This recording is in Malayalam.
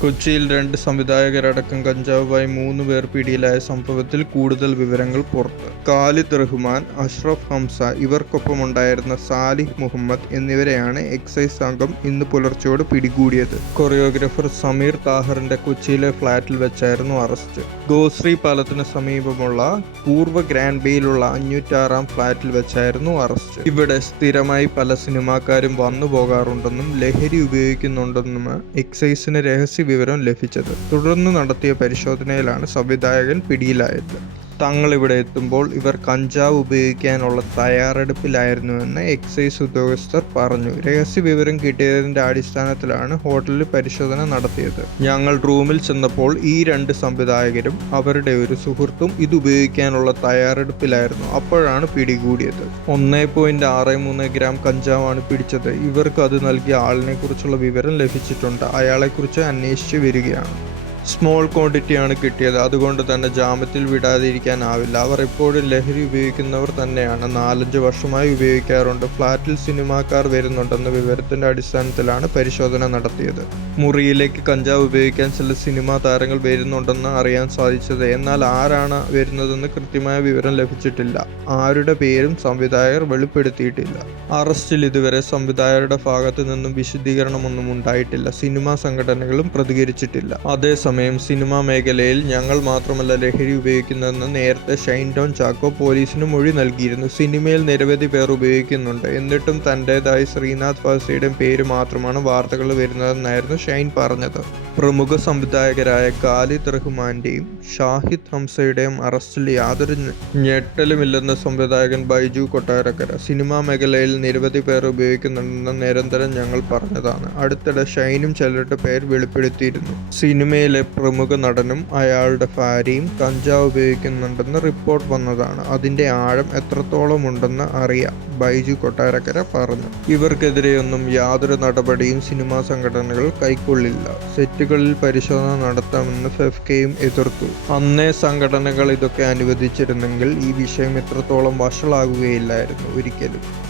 കൊച്ചിയിൽ രണ്ട് സംവിധായകരടക്കം കഞ്ചാവുമായി മൂന്ന് പേർ പിടിയിലായ സംഭവത്തിൽ കൂടുതൽ വിവരങ്ങൾ പുറത്ത്. ഖാലിദ് റഹ്മാൻ അഷ്റഫ് ഹംസ ഇവർക്കൊപ്പം ഉണ്ടായിരുന്ന സാലിഹ് മുഹമ്മദ് എന്നിവരെയാണ് എക്സൈസ് സംഘം ഇന്ന് പുലർച്ചയോട് പിടികൂടിയത്. കൊറിയോഗ്രാഫർ സമീർ താഹറിന്റെ കൊച്ചിയിലെ ഫ്ളാറ്റിൽ വെച്ചായിരുന്നു അറസ്റ്റ്. ഗോശ്രീ പാലത്തിന് സമീപമുള്ള പൂർവ ഗ്രാൻഡ് ബേയിലുള്ള അഞ്ഞൂറ്റാറാം ഫ്ളാറ്റിൽ വെച്ചായിരുന്നു അറസ്റ്റ്. ഇവിടെ സ്ഥിരമായി പല സിനിമാക്കാരും വന്നു പോകാറുണ്ടെന്നും ലഹരി ഉപയോഗിക്കുന്നുണ്ടെന്നും എക്സൈസിന് രഹസ്യ വിവരം ലഭിച്ചത്. തുടർന്ന് നടത്തിയ പരിശോധനയിലാണ് സംവിധായകൻ പിടിയിലായത്. തങ്ങൾ ഇവിടെ എത്തുമ്പോൾ ഇവർ കഞ്ചാവ് ഉപയോഗിക്കാനുള്ള തയ്യാറെടുപ്പിലായിരുന്നുവെന്ന് എക്സൈസ് ഉദ്യോഗസ്ഥർ പറഞ്ഞു. രഹസ്യ വിവരം കിട്ടിയതിന്റെ അടിസ്ഥാനത്തിലാണ് ഹോട്ടലിൽ പരിശോധന നടത്തിയത്. ഞങ്ങൾ റൂമിൽ ചെന്നപ്പോൾ ഈ രണ്ട് സംവിധായകരും അവരുടെ ഒരു സുഹൃത്തും ഇത് ഉപയോഗിക്കാനുള്ള തയ്യാറെടുപ്പിലായിരുന്നു. അപ്പോഴാണ് പിടികൂടിയത്. ഒന്നേ പോയിന്റ് ആറ് മൂന്ന് ഗ്രാം കഞ്ചാവാണ് പിടിച്ചത്. ഇവർക്ക് അത് നൽകിയ ആളിനെ കുറിച്ചുള്ള വിവരം ലഭിച്ചിട്ടുണ്ട്. അയാളെക്കുറിച്ച് അന്വേഷിച്ചു വരികയാണ്. സ്മോൾ ക്വാണ്ടിറ്റിയാണ് കിട്ടിയത്. അതുകൊണ്ട് തന്നെ ജാമ്യത്തിൽ വിടാതിരിക്കാനാവില്ല. അവർ എപ്പോഴും ലഹരി ഉപയോഗിക്കുന്നവർ തന്നെയാണ്. നാലഞ്ച് വർഷമായി ഉപയോഗിക്കാറുണ്ട്. ഫ്ളാറ്റിൽ സിനിമാക്കാർ വരുന്നുണ്ടെന്ന വിവരത്തിന്റെ അടിസ്ഥാനത്തിലാണ് പരിശോധന നടത്തിയത്. മുറിയിലേക്ക് കഞ്ചാവ് ഉപയോഗിക്കാൻ ചില സിനിമാ താരങ്ങൾ വരുന്നുണ്ടെന്ന് അറിയാൻ സാധിച്ചത്. എന്നാൽ ആരാണ് വരുന്നതെന്ന് കൃത്യമായ വിവരം ലഭിച്ചിട്ടില്ല. ആരുടെ പേരും സംവിധായകർ വെളിപ്പെടുത്തിയിട്ടില്ല. അറസ്റ്റിൽ ഇതുവരെ സംവിധായകരുടെ ഭാഗത്തു നിന്നും വിശദീകരണമൊന്നും ഉണ്ടായിട്ടില്ല. സിനിമാ സംഘടനകളും പ്രതികരിച്ചിട്ടില്ല. അതേസമയം സിനിമാ മേഖലയിൽ ഞങ്ങൾ മാത്രമല്ല ലഹരി ഉപയോഗിക്കുന്നതെന്ന് നേരത്തെ ഷൈൻ ടോൺ ചാക്കോ പോലീസിന് മൊഴി നൽകിയിരുന്നു. സിനിമയിൽ നിരവധി പേർ ഉപയോഗിക്കുന്നുണ്ട്. എന്നിട്ടും തന്റേതായ ശ്രീനാഥ് ഫാസിയുടെ പേര് മാത്രമാണ് വാർത്തകൾ വരുന്നതെന്നായിരുന്നു ഷൈൻ പറഞ്ഞത്. പ്രമുഖ സംവിധായകരായ ഖാലിദ് റഹ്മാന്റെയും ഷാഹിദ് ഹംസയുടെയും അറസ്റ്റിൽ യാതൊരു ഞെട്ടലുമില്ലെന്ന് സംവിധായകൻ ബൈജു കൊട്ടാരക്കര. സിനിമാ മേഖലയിൽ നിരവധി പേർ ഉപയോഗിക്കുന്നുണ്ടെന്ന് നിരന്തരം ഞങ്ങൾ പറഞ്ഞതാണ്. അടുത്തിടെ ഷൈനും ചിലരുടെ പേര് വെളിപ്പെടുത്തിയിരുന്നു. സിനിമയിലെ പ്രമുഖ നടനും അയാളുടെ ഭാര്യയും കഞ്ചാവ് ഉപയോഗിക്കുന്നുണ്ടെന്ന് റിപ്പോർട്ട് വന്നതാണ്. അതിന്റെ ആഴം എത്രത്തോളം ഉണ്ടെന്ന് അറിയാം ബൈജു കൊട്ടാരക്കര പറഞ്ഞു. ഇവർക്കെതിരെയൊന്നും യാതൊരു നടപടിയും സിനിമാ സംഘടനകൾ കൈക്കൊള്ളില്ല. സെറ്റുകളിൽ പരിശോധന നടത്താമെന്ന് ഫെഫ്കയും എതിർത്തു. അന്നേ സംഘടനകൾ ഇതൊക്കെ അനുവദിച്ചിരുന്നെങ്കിൽ ഈ വിഷയം എത്രത്തോളം വഷളാകുകയില്ലായിരുന്നു ഒരിക്കലും.